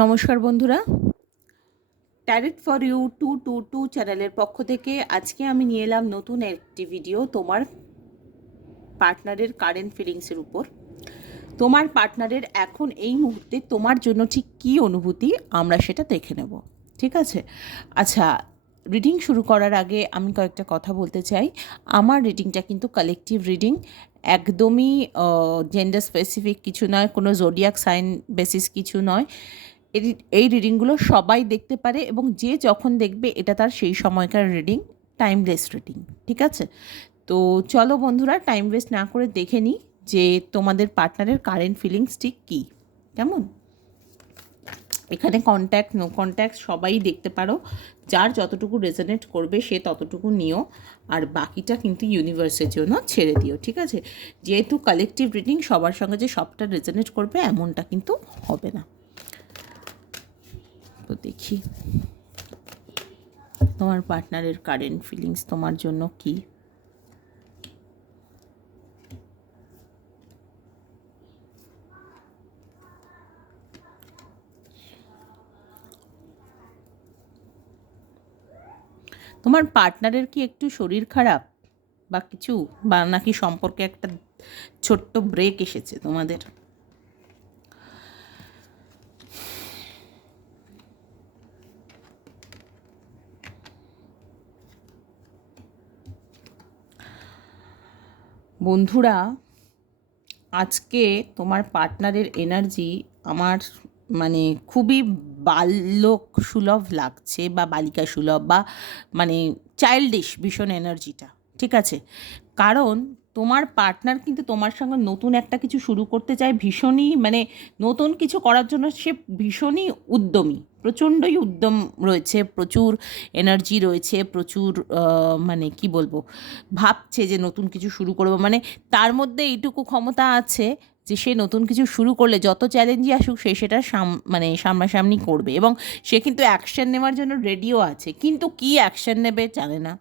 নমস্কার বন্ধুরা। Tarot for you two two two চ্যানেলের পক্ষ থেকে আজকে আমি নিয়ে এলাম নতুন একটি ভিডিও তোমার পার্টনারের কারেন্ট ফিলিংসের উপর। তোমার পার্টনারের এখন এই মুহূর্তে তোমার জন্য ঠিক কী অনুভূতি আমরা সেটা দেখে নেব, ঠিক আছে? আচ্ছা রিডিং শুরু করার আগে আমি কয়েকটা কথা বলতে চাই। আমার রিডিংটা কিন্তু কালেকটিভ রিডিং একদমই জেন্ডার স্পেসিফিক কিছু নয়, কোনো জোডিয়াক সাইন বেসিস কিছু নয়। এই- রিডিংগুলো সবাই দেখতে পারে এবং যে যখন দেখবে এটা তার সেই সময়কার রিডিং টাইমলেস রিডিং ঠিক আছে? তো চলো বন্ধুরা টাইম ওয়েস্ট না করে দেখে নিই যে তোমাদের পার্টনারের কারেন্ট ফিলিংস ঠিক কী। কেমন? এখানে কন্ট্যাক্ট নো কন্ট্যাক্ট সবাই দেখতে পারো। যার যতটুকু রেজনেট করবে সে ততটুকু নিও। আর বাকিটা কিন্তু ইউনিভার্সের জন্য ছেড়ে দিও, ঠিক আছে? যেহেতু কালেকটিভ রিডিং সবার সঙ্গে যে সবটা রেজনেট করবে, এমনটা কিন্তু হবে না। তো দেখি। তোমার পার্টনারের কারেন্ট ফিলিংস তোমার জন্য কি? তোমার পার্টনারের কি একটু শরীর খারাপ? বা কিছু? বা নাকি সম্পর্কে একটা ছোট্ট ব্রেক এসেছে তোমাদের? বন্ধুরা, আজকে তোমার পার্টনারের এনার্জি আমার মানে খুবই বাল্যক সুলভ লাগছে বা বালিকা সুলভ বা মানে চাইল্ডিশ ভীষণ এনার্জিটা ঠিক আছে? কারণ তোমার পার্টনার কিন্তু তোমার সঙ্গে নতুন একটা কিছু শুরু করতে চায়, ভীষণই মানে নতুন কিছু করার জন্য সে ভীষণই উদ্যমী, প্রচণ্ডই উদ্যম রয়েছে, প্রচুর এনার্জি রয়েছে, প্রচুর মানে কি বলব, ভাবছে যে নতুন কিছু শুরু করব মানে তার মধ্যে এইটুকু ক্ষমতা আছে যে সে নতুন কিছু শুরু করলে, যত চ্যালেঞ্জই আসুক, সে সেটা সাম মানে সামনাসামনি করবে। এবং সে কিন্তু অ্যাকশন নেওয়ার জন্য রেডিও আছে। কিন্তু কি অ্যাকশন নেবে জানে না।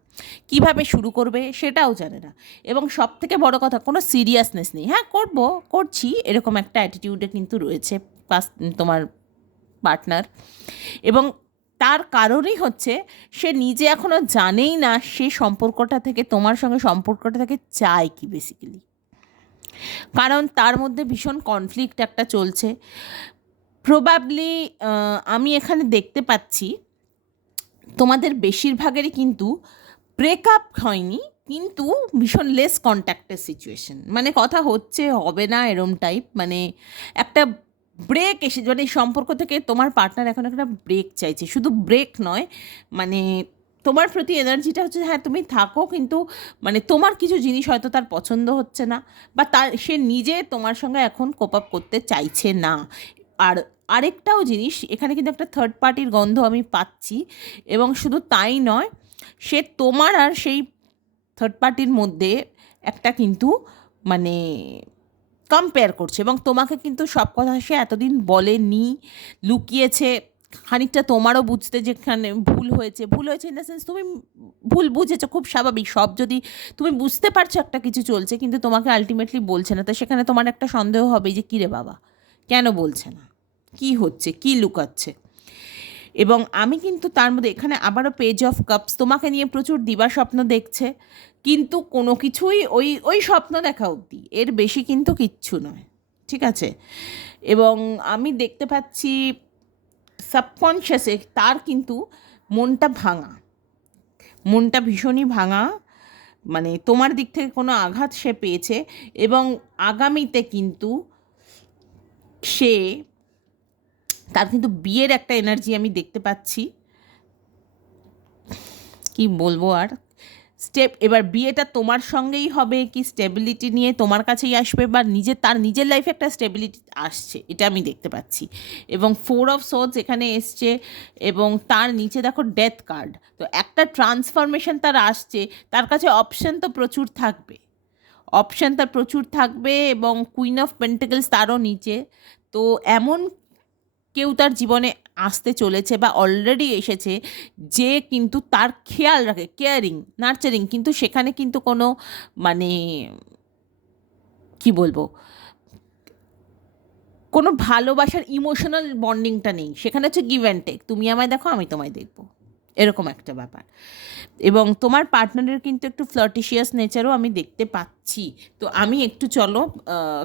কীভাবে শুরু করবে সেটাও জানে না। এবং সব থেকে বড় কথা, কোনো সিরিয়াসনেস নেই। হ্যাঁ করব, করছি, এরকম একটা অ্যাটিটিউডে কিন্তু রয়েছে পাস, তোমার পার্টনার এবং তার কারণই হচ্ছে, সে নিজে এখনও জানেই না সে সম্পর্কটা থেকে, তোমার সঙ্গে সম্পর্কটা থেকে চায় কি বেসিক্যালি কারণ তার মধ্যে ভীষণ কনফ্লিক্ট একটা চলছে। প্রবাবলি আমি এখানে দেখতে পাচ্ছি, তোমাদের বেশিরভাগেরই কিন্তু ব্রেকআপ হয়নি, কিন্তু ভীষণ লেস কন্ট্যাক্টের সিচুয়েশন মানে কথা হচ্ছে, হবে না, এরম টাইপ মানে একটা ব্রেক এসে মানে সম্পর্ক থেকে তোমার পার্টনার এখন একটা ব্রেক চাইছে। শুধু ব্রেক নয় মানে তোমার প্রতি এনার্জিটা হচ্ছে হ্যাঁ তুমি থাকো, কিন্তু মানে তোমার কিছু জিনিস হয়তো তার পছন্দ হচ্ছে না, বা তার, সে নিজে তোমার সঙ্গে এখন কোপ আপ করতে চাইছে না। আর আরেকটাও জিনিস, এখানে কিন্তু একটা থার্ড পার্টির গন্ধ আমি পাচ্ছি, এবং শুধু তাই নয়, সে তোমার আর সেই থার্ড পার্টির মধ্যে একটা কিন্তু মানে কম্পেয়ার করছে, এবং তোমাকে কিন্তু সব কথা সে এতদিন বলেনি, লুকিয়েছে খানিকটা তোমারও বুঝতে যেখানে ভুল হয়েছে। ভুল হয়েছে ইন দ্য সেন্স তুমি ভুল বুঝেছ, খুব স্বাভাবিক। সব যদি তুমি বুঝতে পারছ একটা কিছু চলছে, কিন্তু তোমাকে আলটিমেটলি বলছে না। তো সেখানে তোমার একটা সন্দেহ হবে যে কী রে বাবা, কেন বলছে না? কি হচ্ছে? কি লুকাচ্ছে? এবং আমি কিন্তু তার মধ্যে, এখানে আবারও পেজ অফ কাপস তোমাকে নিয়ে প্রচুর দিবা স্বপ্ন দেখছে। কিন্তু কোনো কিছুই ওই ওই স্বপ্ন দেখা অবধি, এর বেশি কিন্তু কিচ্ছু নয়। ঠিক আছে? এবং আমি দেখতে পাচ্ছি সাবকনশিয়াসে তার কিন্তু মনটা ভাঙা। মনটা ভীষণই ভাঙা। মানে তোমার দিক থেকে কোনো আঘাত সে পেয়েছে এবং আগামীতে কিন্তু সে, তার কিন্তু বিয়ের একটা এনার্জি আমি দেখতে পাচ্ছি। কি বলব আর? স্টেপ এবার বিয়েটা তোমার সঙ্গেই হবে, কি স্টেবিলিটি নিয়ে তোমার কাছেই আসবে বা নিজে, তার নিজের লাইফে একটা স্টেবিলিটি আসছে, এটা আমি দেখতে পাচ্ছি। এবং ফোর অফ সোর্স এখানে এসছে, এবং তার নিচে দেখো ডেথ কার্ড তো একটা ট্রান্সফরমেশন তার আসছে, তার কাছে অপশন তো প্রচুর থাকবে। অপশান তার প্রচুর থাকবে এবং কুইন অফ পেন্টিকলস তারও নিচে, তো এমন কেউ তার জীবনে আসতে চলেছে বা অলরেডি এসেছে যে কিন্তু তার খেয়াল রাখে কেয়ারিং নার্চারিং কিন্তু সেখানে কিন্তু কোনো মানে কি বলব? কোনো ভালোবাসার ইমোশনাল বন্ডিংটা নেই। সেখানে হচ্ছে গিভ অ্যান্ড টেক তুমি আমায় দেখো, আমি তোমায় দেখব। এরকম একটা ব্যাপার। এবং তোমার পার্টনারের কিন্তু একটু ফ্লার্টিশিয়াস নেচারও আমি দেখতে পাচ্ছি। তো আমি একটু চলো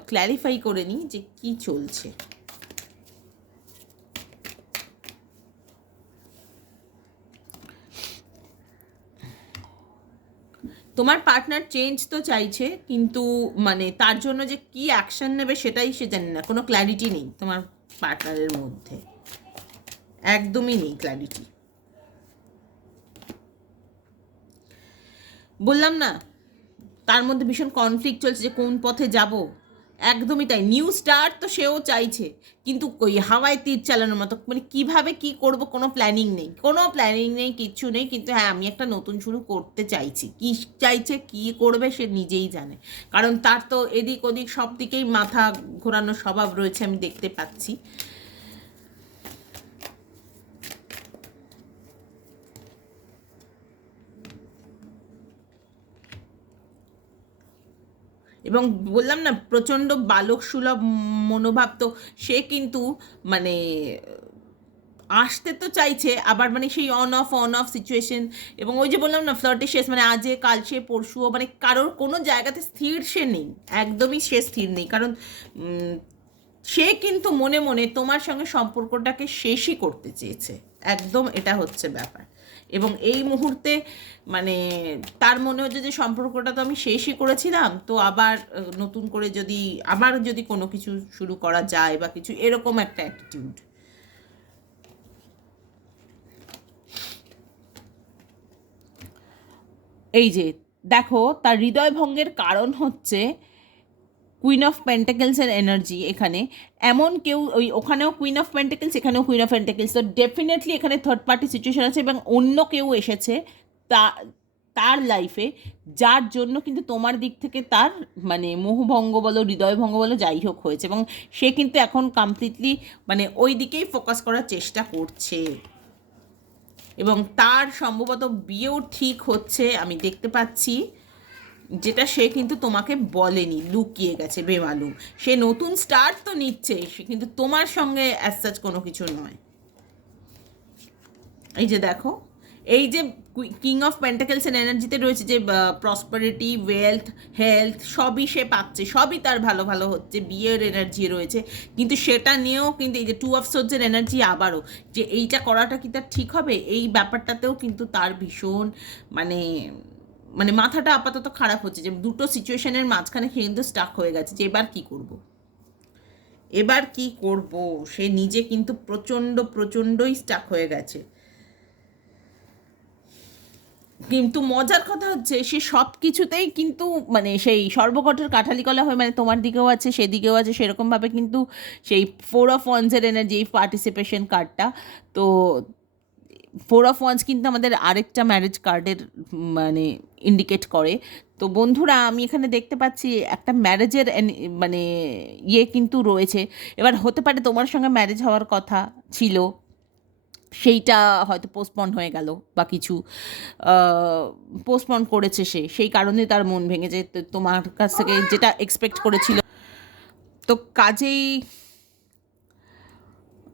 ক্ল্যারিফাই করে নিই যে কি চলছে। তোমার পার্টনার চেঞ্জ তো চাইছে, কিন্তু মানে তার জন্য যে কি অ্যাকশন নেবে সেটাই সে জানে না। কোনো ক্ল্যারিটি নেই তোমার পার্টনারের মধ্যে। একদমই নেই ক্ল্যারিটি বললাম না, তার মধ্যে ভীষণ কনফ্লিক্ট চলছে যে কোন পথে যাব। একদমই তাই। নিউ স্টার তো সেও চাইছে। কিন্তু ওই হাওয়ায় তীর চালানোর মতো মানে কীভাবে কি করব কোনো প্ল্যানিং নেই। কোনো প্ল্যানিং নেই, কিচ্ছু নেই, কিন্তু হ্যাঁ আমি একটা নতুন শুরু করতে চাইছি। কি চাইছে, কি করবে সে নিজেই জানে। কারণ তার তো এদিক ওদিক সব দিকেই মাথা ঘোরানোর স্বভাব রয়েছে, আমি দেখতে পাচ্ছি। এবং বললাম না, প্রচণ্ড বালক সুলভ মনোভাব তো, সে কিন্তু মানে আসতে তো চাইছে, আবার মানে সেই on off on off situation এবং ওই যে বললাম না ফ্লটে শেষ মানে আজে, কাল সে, পরশুও মানে কারোর কোনো জায়গাতে স্থির সে নেই, একদমই সে স্থির নেই, কারণ সে কিন্তু মনে মনে তোমার সঙ্গে সম্পর্কটাকে শেষই করতে চেয়েছে, একদম এটা হচ্ছে ব্যাপার। এবং এই মুহূর্তে মানে তার মনে হচ্ছে যে সম্পর্কটা তো আমি শেষই করেছিলাম, তো আবার নতুন করে যদি, আবার যদি কোনো কিছু শুরু করা যায় বা কিছু, এরকম একটা অ্যাটিটিউড এই যে, দেখো, তার হৃদয় ভঙ্গের কারণ হচ্ছে কুইন অফ পেন্টাকেলসের এনার্জি এখানে। এমন কেউ ওই ওখানেও কুইন অফ পেন্টাকেলস এখানেও কুইন অফ পেন্টাকেলস তো ডেফিনেটলি এখানে থার্ড পার্টি সিচুয়েশন আছে এবং অন্য কেউ এসেছে তা, তার লাইফে যার জন্য কিন্তু তোমার দিক থেকে তার মানে মোহভঙ্গ বলো হৃদয়ভঙ্গ বলো, যাই হোক হয়েছে এবং সে কিন্তু এখন কমপ্লিটলি মানে ওই দিকেই ফোকাস করার চেষ্টা করছে। এবং তার সম্ভবত বিয়েও ঠিক হচ্ছে, আমি দেখতে পাচ্ছি। যেটা সে কিন্তু তোমাকে বলেনি, লুকিয়ে গেছে, বেমালুম। সে নতুন স্টার্ট তো নিচ্ছে, সে কিন্তু তোমার সঙ্গে অ্যাজ সাচ কোনো কিছু নয়। এই যে দেখো, এই যে কিং অফ পেন্টাকেলস এর এনার্জিতে রয়েছে যে প্রসপারিটি ওয়েলথ হেলথ সবই সে পাচ্ছে, সবই তার ভালো ভালো হচ্ছে, বিয়ের এনার্জি রয়েছে। কিন্তু সেটা নিয়েও কিন্তু এই যে টু অফ সোর্সের এনার্জি আবারও, যে এইটা করাটা কি তার ঠিক হবে? এই ব্যাপারটাতেও কিন্তু তার ভীষণ মানে মানে মাথাটা আপাতত খারাপ হচ্ছে যে দুটো সিচুয়েশনের মাঝখানে কিন্তু স্টাক হয়ে গেছে যে এবার কি করব। এবার কি করব? সে নিজে কিন্তু প্রচণ্ড, প্রচণ্ডই স্টাক হয়ে গেছে। কিন্তু মজার কথা হচ্ছে সে সব কিছুতেই কিন্তু মানে সেই সর্বকঠোর কাঠালি কলা হয়ে মানে তোমার দিকেও আছে, সেদিকেও আছে, সেরকমভাবে কিন্তু সেই ফোর অফ ওয়ান্সের এনার্জি পার্টিসিপেশন কার্ডটা তো ফোর অফ ওয়ান্স কিন্তু আমাদের আরেকটা ম্যারেজ কার্ডের মানে ইন্ডিকেট করে। তো বন্ধুরা, আমি এখানে দেখতে পাচ্ছি একটা ম্যারেজের মানে ইয়ে কিন্তু রয়েছে। এবার হতে পারে তোমার সঙ্গে ম্যারেজ হওয়ার কথা ছিল, সেইটা হয়তো পোস্টপন হয়ে গেল বা কিছু পোস্টপন করেছে সে, সেই কারণে তার মন ভেঙেছে তোমার কাছ থেকে যেটা এক্সপেক্ট করেছিল, তো কাজেই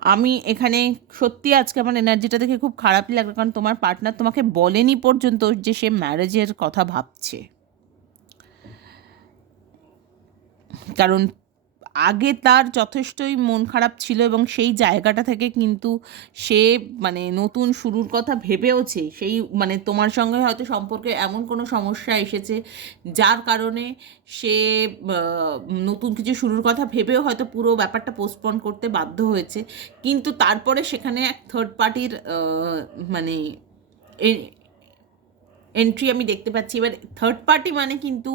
আমি এখানে সত্যি আজকে আমার এনার্জিটা দেখে খুব খারাপই লাগল, কারণ তোমার পার্টনার তোমাকে বলেনি পর্যন্ত যে সে ম্যারেজের কথা ভাবছে। কারণ আগে তার যথেষ্টই মন খারাপ ছিল এবং সেই জায়গাটা থেকে কিন্তু সে মানে নতুন শুরুর কথা ভেবেওছে। সেই মানে তোমার সঙ্গে হয়তো সম্পর্কে এমন কোনো সমস্যা এসেছে যার কারণে সে নতুন কিছু শুরুর কথা ভেবেও হয়তো পুরো ব্যাপারটা পোস্টপন করতে বাধ্য হয়েছে। কিন্তু তারপরে সেখানে এক থার্ড পার্টির মানে এন্ট্রি আমি দেখতে পাচ্ছি। এবার থার্ড পার্টি মানে কিন্তু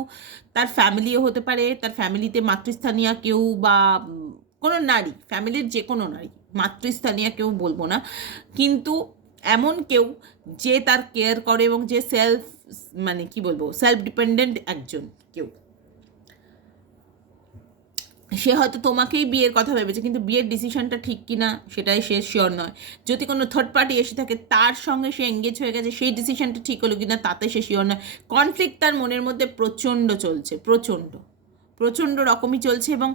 তার ফ্যামিলিও হতে পারে, তার ফ্যামিলিতে মাতৃস্থানীয় কেউ বা কোনো নারী ফ্যামিলির যে কোনো নারী, মাতৃস্থানীয় কেউ বলব না। কিন্তু এমন কেউ যে তার কেয়ার করে এবং যে সেলফ মানে কি বলব সেলফ ডিপেন্ডেন্ট একজন কেউ। সে হয়তো তোমাকেই বিয়ের কথা ভেবেছে, কিন্তু বিয়ের ডিসিশনটা ঠিক কি না সেটাই সে শিওর নয়। যদি কোনো থার্ড পার্টি এসে থাকে, তার সঙ্গে সে এঙ্গেজ হয়ে গেছে, সেই ডিসিশনটা ঠিক হলো কি না তাতে সে শিওর নয়। কনফ্লিক্ট তার মনের মধ্যে প্রচণ্ড চলছে, প্রচণ্ড। প্রচণ্ড রকমই চলছে এবং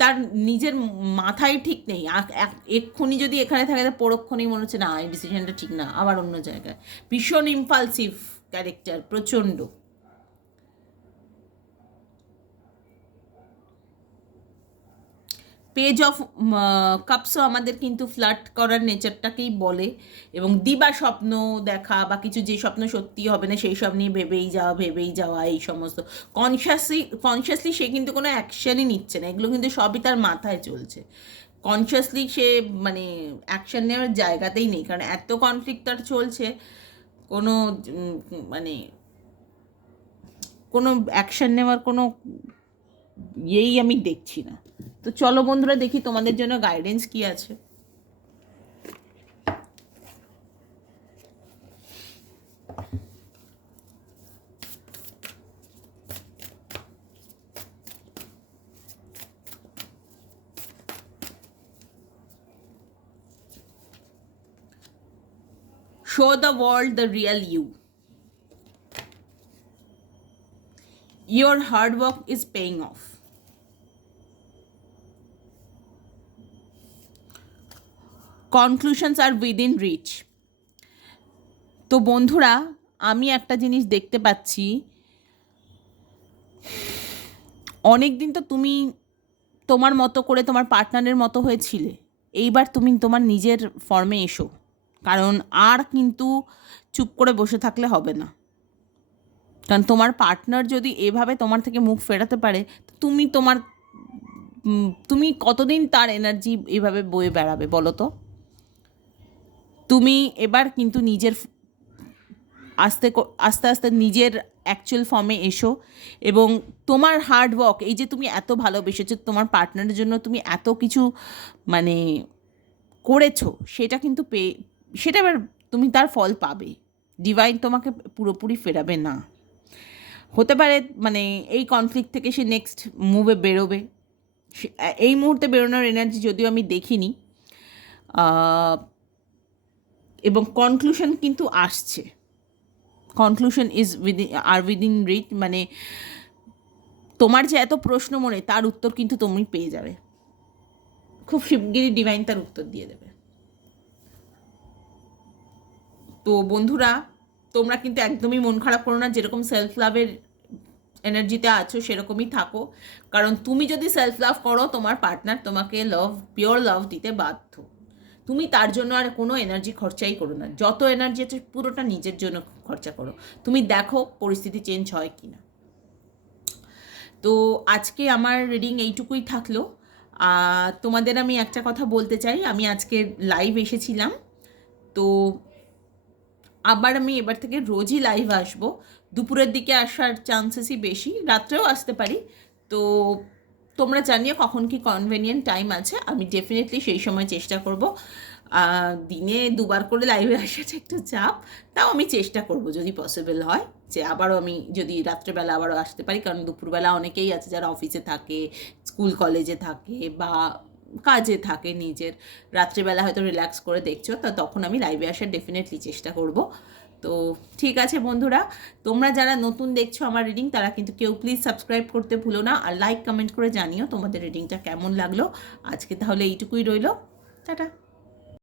তার নিজের মাথায় ঠিক নেই। এক্ষুনি যদি এখানে থাকে তো পরক্ষণেই মনে হচ্ছে, না, এই ডিসিশনটা ঠিক না, আবার অন্য জায়গায়। ভীষণ ইম্পালসিভ ক্যারেক্টার প্রচণ্ড। পেজ অফ কাপসও আমাদের কিন্তু ফ্লার্ট করার নেচারটাকেই বলে। এবং দিবা স্বপ্ন দেখা বা কিছু যে স্বপ্ন সত্যি হবে না, সেই সব নিয়ে ভেবেই যাওয়া ভেবেই যাওয়া, এই সমস্ত। কনসিয়াসলি কনসিয়াসলি সে কিন্তু কোনো অ্যাকশনই নিচ্ছে না। এগুলো কিন্তু সবই তার মাথায় চলছে। কনসিয়াসলি সে মানে অ্যাকশন নেওয়ার জায়গাতেই নেই। কারণ এত কনফ্লিক্ট তার চলছে, কোনো মানে কোনো অ্যাকশন নেওয়ার কোনো ইয়েই আমি দেখছি না। তো চলো বন্ধুরা দেখি তোমাদের জন্য গাইডেন্স কি আছে show the world the real you your hard work is paying off conclusions R within reach তো বন্ধুরা, আমি একটা জিনিস দেখতে পাচ্ছি। অনেক দিন তো তুমি তোমার মতো করে তোমার পার্টনারের মতো হয়েছিলে। এইবার তুমি তোমার নিজের ফর্মে এসো। কারণ আর কিন্তু চুপ করে বসে থাকলে হবে না। কারণ তোমার পার্টনার যদি এভাবে তোমার থেকে মুখ ফেরাতে পারে তুমি তোমার তুমি কতদিন তার এনার্জি এভাবে বয়ে বেড়াবে বলো তো? তুমি এবার কিন্তু নিজের আস্তে আস্তে আস্তে নিজের অ্যাকচুয়াল ফর্মে এসো এবং তোমার হার্ড ওয়ার্ক এই যে তুমি এত ভালোবেসেছো, তোমার পার্টনারের জন্য তুমি এত কিছু মানে করেছ, সেটা কিন্তু পে সেটা এবার তুমি তার ফল পাবে। ডিভাইন তোমাকে পুরোপুরি ফেরাবে না। হতে পারে মানে এই কনফ্লিক্ট থেকে সে নেক্সট মুভে বেরোবে। এই মুহূর্তে বেরোনোর এনার্জি যদিও আমি দেখিনি এবং কনক্লুশন কিন্তু আসছে। কনক্লুশন ইজ উইদিন আর উইদিন রিচ মানে তোমার যে এত প্রশ্ন মনে, তার উত্তর কিন্তু তুমি পেয়ে যাবে। খুব শিবগিরি ডিভাইন তার উত্তর দিয়ে দেবে। তো বন্ধুরা, তোমরা কিন্তু একদমই মন খারাপ করো না, যেরকম সেলফ লাভের এনার্জিতে আছো, সেরকমই থাকো। কারণ তুমি যদি সেলফ লাভ করো, তোমার পার্টনার তোমাকে লাভ পিওর লাভ দিতে বাধ্য। তুমি তার জন্য আর কোনো এনার্জি খরচাই করো না। যত এনার্জি আছে পুরোটা নিজের জন্য খরচা করো। তুমি দেখো পরিস্থিতি চেঞ্জ হয় কি না তো আজকে আমার রিডিং এইটুকুই থাকল। তোমাদের আমি একটা কথা বলতে চাই। আমি আজকে লাইভ এসেছিলাম। তো আবার আমি এবার থেকে রোজই লাইভ আসব। দুপুরের দিকে আসার চান্সেসই বেশি। রাত্রেও আসতে পারি। তো তোমরা জানিও কখন কি কনভেনিয়েন্ট টাইম আছে। আমি ডেফিনেটলি সেই সময় চেষ্টা করব। দিনে দুবার করে লাইভে আসাটা একটু চাপ, তাও আমি চেষ্টা করব যদি পসিবল হয়। যে আবারও আমি যদি রাত্রেবেলা আবারও আসতে পারি, কারণ দুপুরবেলা অনেকেই আছে যারা অফিসে থাকে স্কুল কলেজে থাকে বা কাজে থাকে নিজের। রাত্রেবেলা হয়তো রিল্যাক্স করে দেখছ, তা তখন আমি লাইভে আসার ডেফিনেটলি চেষ্টা করব। তো ঠিক আছে বন্ধুরা, তোমরা যারা নতুন দেখছ আমার রিডিং তারা কিন্তু কেউ প্লিজ সাবস্ক্রাইব করতে ভুলো না আর লাইক কমেন্ট করে জানিও তোমাদের রিডিংটা কেমন লাগল। আজকে তাহলে এইটুকুই রইল। টাটা।